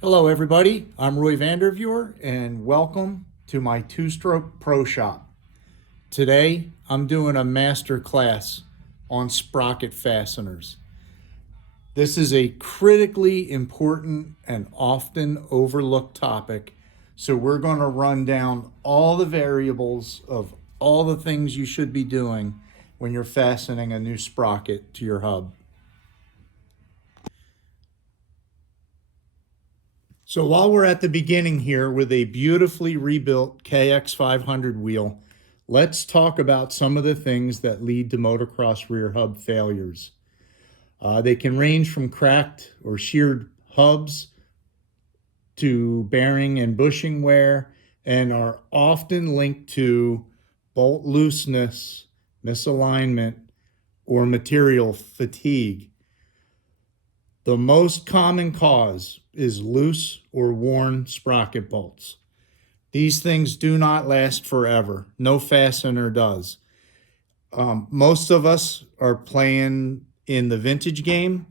Hello everybody, I'm Roy Vanderveur and welcome to my two-stroke pro shop. Today I'm doing a master class on sprocket fasteners. This is a critically important and often overlooked topic, so we're going to run down all the variables of all the things you should be doing when you're fastening a new sprocket to your hub. So while we're at the beginning here with a beautifully rebuilt KX500 wheel, let's talk about some of the things that lead to motocross rear hub failures. They can range from cracked or sheared hubs to bearing and bushing wear and are often linked to bolt looseness, misalignment, or material fatigue. The most common cause is loose or worn sprocket bolts. These things do not last forever. No fastener does. Most of us are playing in the vintage game,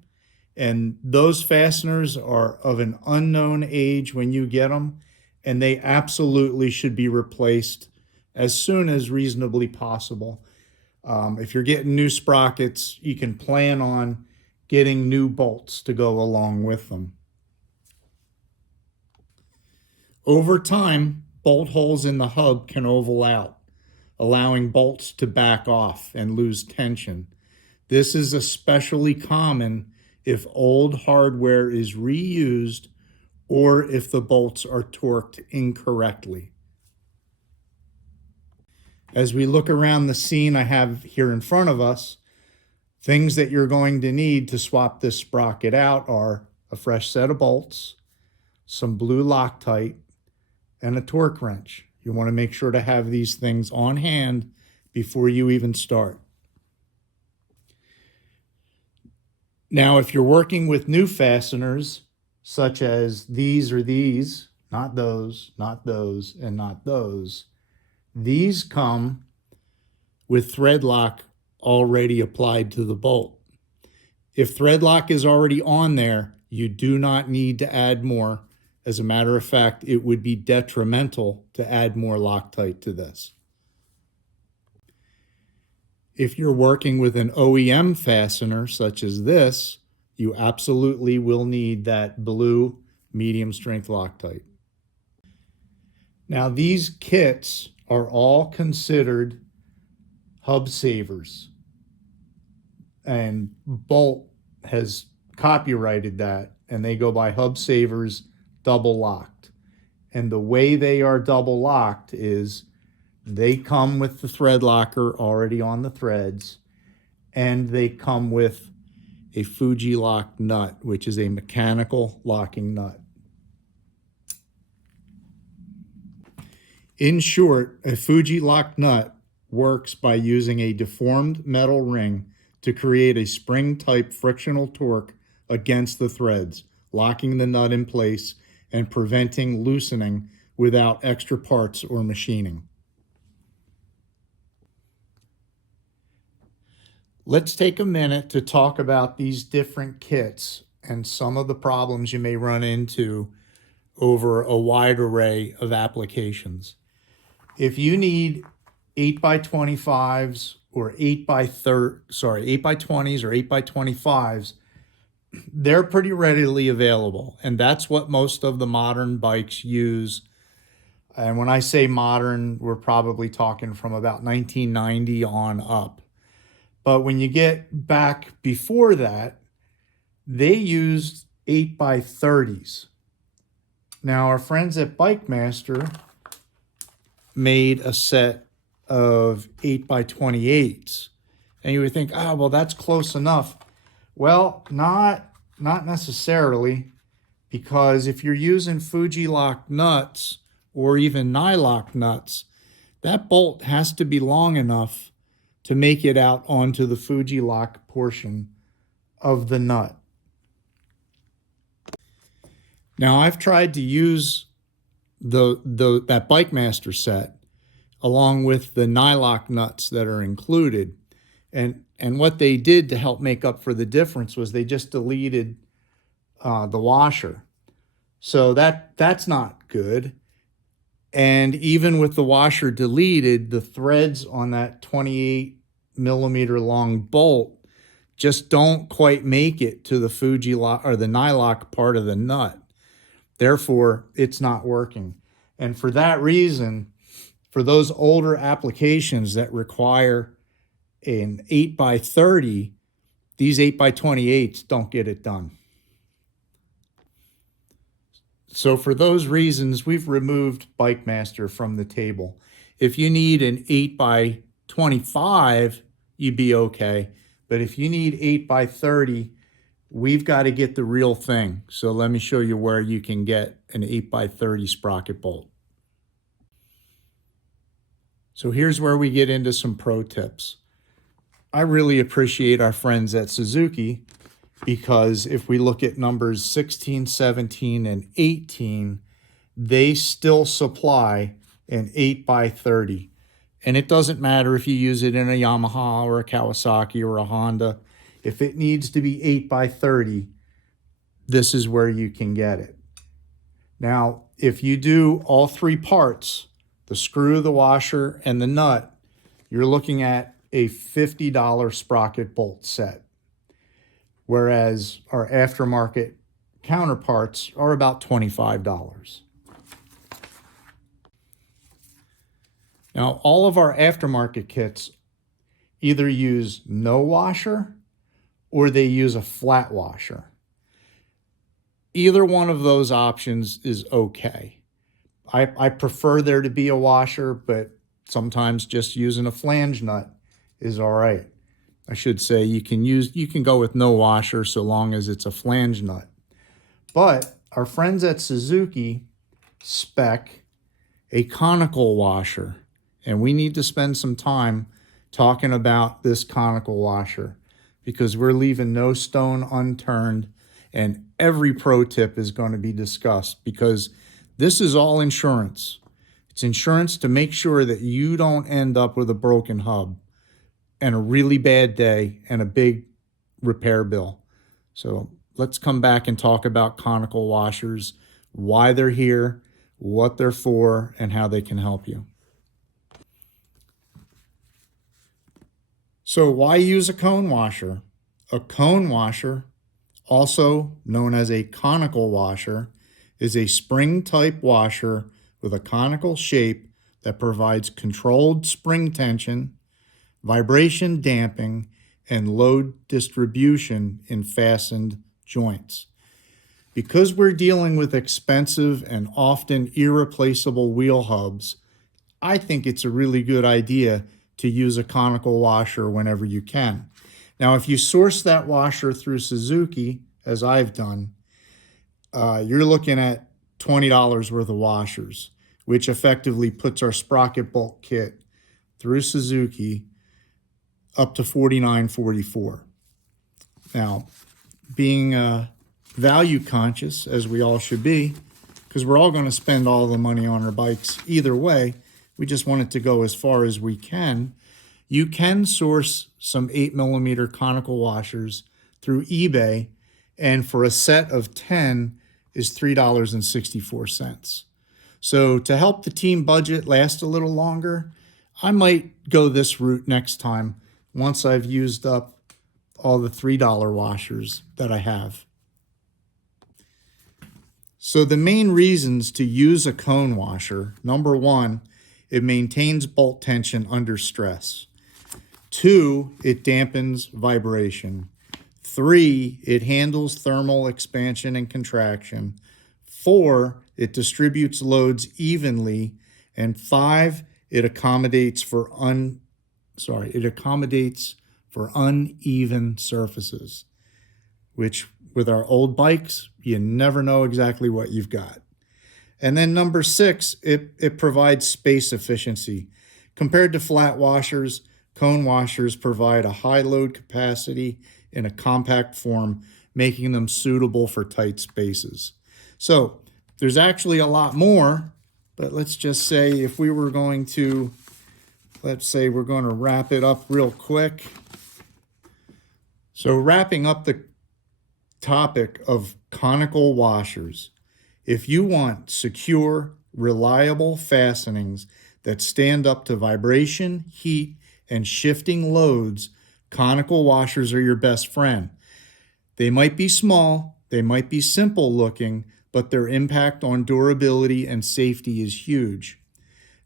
and those fasteners are of an unknown age when you get them, and they absolutely should be replaced as soon as reasonably possible. If you're getting new sprockets, you can plan on getting new bolts to go along with them. Over time, bolt holes in the hub can oval out, allowing bolts to back off and lose tension. This is especially common if old hardware is reused or if the bolts are torqued incorrectly. As we look around the scene I have here in front of us, things that you're going to need to swap this sprocket out are a fresh set of bolts, some blue Loctite, and a torque wrench. You want to make sure to have these things on hand before you even start. Now, if you're working with new fasteners, such as these or these, not those, and not those, these come with thread lock already applied to the bolt. If thread lock is already on there, you do not need to add more. As a matter of fact, it would be detrimental to add more Loctite to this. If you're working with an OEM fastener such as this, you absolutely will need that blue medium strength Loctite. Now, these kits are all considered hub savers, and Bolt has copyrighted that, and they go by hub savers double locked. And the way they are double locked is they come with the thread locker already on the threads, and they come with a Fuji lock nut, which is a mechanical locking nut. In short, a Fuji lock nut works by using a deformed metal ring to create a spring-type frictional torque against the threads, locking the nut in place and preventing loosening without extra parts or machining. Let's take a minute to talk about these different kits and some of the problems you may run into over a wide array of applications. If you need 8x25s or 8x20s or 8x25s, they're pretty readily available, and that's what most of the modern bikes use. And when I say modern, we're probably talking from about 1990 on up. But when you get back before that, they used 8x30s. Now, our friends at Bike Master made a set of 8x28s. And you would think, oh, well, that's close enough. Well, not necessarily, because if you're using Fuji lock nuts or even Nylock nuts, that bolt has to be long enough to make it out onto the Fuji lock portion of the nut. Now, I've tried to use that Bike Master set along with the Nylock nuts that are included. And what they did to help make up for the difference was they just deleted the washer. So that's not good. And even with the washer deleted, the threads on that 28 millimeter long bolt just don't quite make it to the Fuji lock or the nylock part of the nut. Therefore, it's not working. And for that reason, for those older applications that require an 8x30, these 8x28s don't get it done. So for those reasons, we've removed Bike Master from the table. If you need an 8x25, you'd be okay. But if you need 8x30, we've got to get the real thing. So let me show you where you can get an 8x30 sprocket bolt. So here's where we get into some pro tips. I really appreciate our friends at Suzuki, because if we look at numbers 16, 17, and 18, they still supply an 8x30. And it doesn't matter if you use it in a Yamaha or a Kawasaki or a Honda. If it needs to be 8x30, this is where you can get it. Now, if you do all three parts, the screw, the washer, and the nut, you're looking at a $50 sprocket bolt set, whereas our aftermarket counterparts are about $25. Now, all of our aftermarket kits either use no washer or they use a flat washer. Either one of those options is okay. I prefer there to be a washer, but sometimes just using a flange nut is all right. I should say you can go with no washer so long as it's a flange nut. But our friends at Suzuki spec a conical washer, and we need to spend some time talking about this conical washer because we're leaving no stone unturned, and every pro tip is going to be discussed because this is all insurance. It's insurance to make sure that you don't end up with a broken hub and a really bad day and a big repair bill. So let's come back and talk about conical washers, why they're here, what they're for, and how they can help you. So why use a cone washer? A cone washer, also known as a conical washer, is a spring-type washer with a conical shape that provides controlled spring tension, vibration damping, and load distribution in fastened joints. Because we're dealing with expensive and often irreplaceable wheel hubs, I think it's a really good idea to use a conical washer whenever you can. Now, if you source that washer through Suzuki, as I've done, you're looking at $20 worth of washers, which effectively puts our sprocket bolt kit through Suzuki up to $49.44. Now, being value conscious, as we all should be, because we're all going to spend all the money on our bikes either way, we just want it to go as far as we can. You can source some 8mm conical washers through eBay, and for a set of 10 is $3.64. So to help the team budget last a little longer, I might go this route next time once I've used up all the $3 washers that I have. So the main reasons to use a cone washer: number one, it maintains bolt tension under stress. 2, it dampens vibration. 3, it handles thermal expansion and contraction. 4, it distributes loads evenly. And 5, it accommodates for uneven surfaces, which with our old bikes, you never know exactly what you've got. And then number 6, it provides space efficiency. Compared to flat washers, cone washers provide a high load capacity in a compact form, making them suitable for tight spaces. So there's actually a lot more, but let's just say if we were going to, let's say we're going to wrap it up real quick. So wrapping up the topic of conical washers, If you want secure, reliable fastenings that stand up to vibration, heat, and shifting loads, conical washers are your best friend. They might be small, they might be simple looking, but their impact on durability and safety is huge.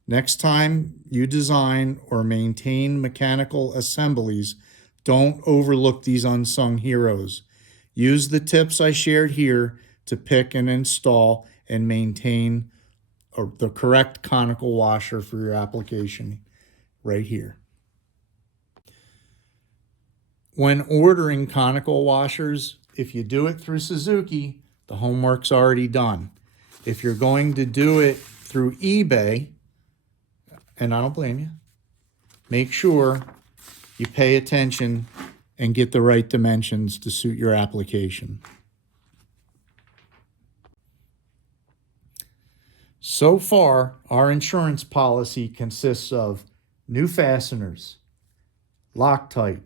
Next time you design or maintain mechanical assemblies, don't overlook these unsung heroes. Use the tips I shared here to pick and install and maintain the correct conical washer for your application right here. When ordering conical washers, if you do it through Suzuki, the homework's already done. If you're going to do it through eBay, and I don't blame you, make sure you pay attention and get the right dimensions to suit your application. So far, our insurance policy consists of new fasteners, Loctite,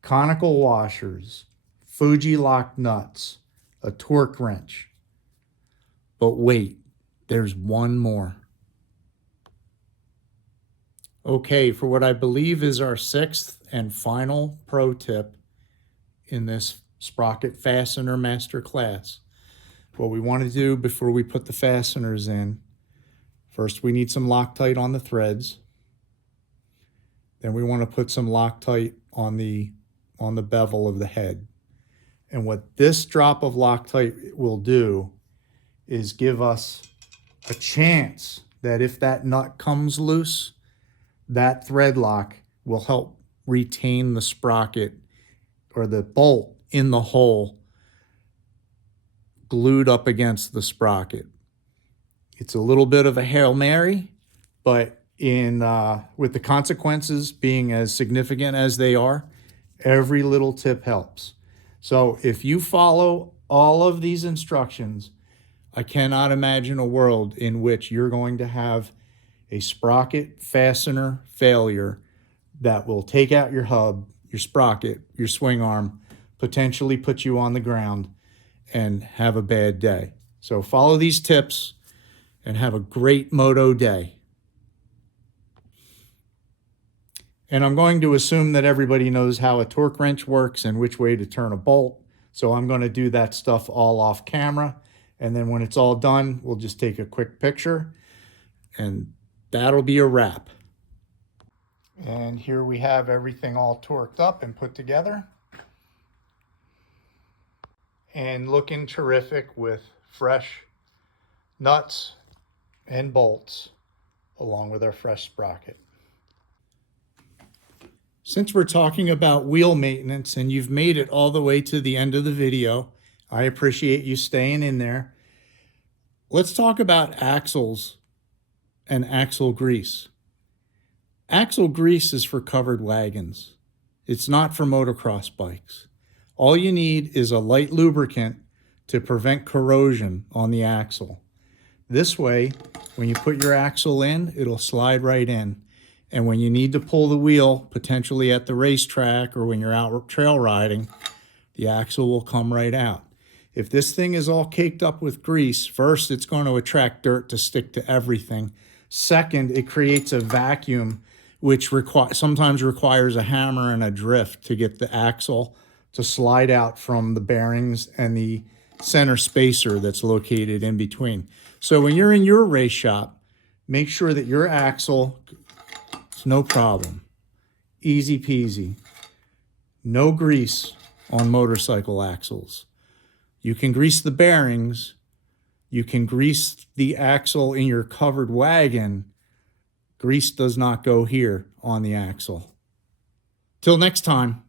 conical washers, Fuji lock nuts, a torque wrench. But wait, there's one more. Okay, for what I believe is our 6th and final pro tip in this Sprocket Fastener Masterclass. What we want to do before we put the fasteners in, first we need some Loctite on the threads. Then we want to put some Loctite on the bevel of the head. And what this drop of Loctite will do is give us a chance that if that nut comes loose, that thread lock will help retain the sprocket or the bolt in the hole glued up against the sprocket. It's a little bit of a Hail Mary, but with the consequences being as significant as they are, every little tip helps. So if you follow all of these instructions, I cannot imagine a world in which you're going to have a sprocket fastener failure that will take out your hub, your sprocket, your swing arm, potentially put you on the ground and have a bad day. So follow these tips and have a great moto day. And I'm going to assume that everybody knows how a torque wrench works and which way to turn a bolt. So I'm going to do that stuff all off camera. And then when it's all done, we'll just take a quick picture and that'll be a wrap. And here we have everything all torqued up and put together. And looking terrific with fresh nuts and bolts along with our fresh sprocket. Since we're talking about wheel maintenance and you've made it all the way to the end of the video, I appreciate you staying in there. Let's talk about axles and axle grease. Axle grease is for covered wagons. It's not for motocross bikes. All you need is a light lubricant to prevent corrosion on the axle. This way, when you put your axle in, it'll slide right in. And when you need to pull the wheel, potentially at the racetrack or when you're out trail riding, the axle will come right out. If this thing is all caked up with grease, first, it's going to attract dirt to stick to everything. Second, it creates a vacuum, which sometimes requires a hammer and a drift to get the axle to slide out from the bearings and the center spacer that's located in between. So when you're in your race shop, make sure that your axle, it's no problem. Easy peasy. No grease on motorcycle axles. You can grease the bearings. You can grease the axle in your covered wagon. Grease does not go here on the axle. Till next time.